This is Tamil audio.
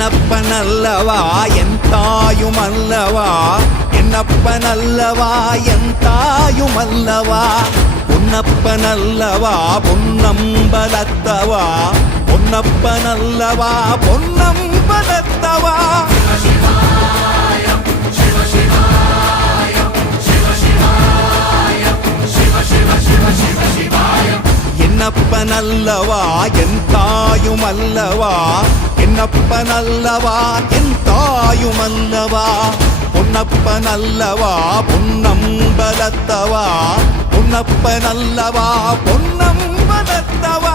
என்னப்பனல்லவா என் தாயுமல்லவா என்னப்பனல்லவா என் தாயுமல்லவா பொன்னப்பனல்லவா பொன்னம்பலத்தவா பொன்னப்பனல்லவா பொன்னம்பலத்தவா என்னப்பனல்லவா என் தாயுமல்லவா என்னப்பனல்லவா என் தாயுமல்லவா பொன்னப்பனல்லவா பொன்னம்பலத்தவா பொன்னப்பனல்லவா பொன்னம்பலத்தவா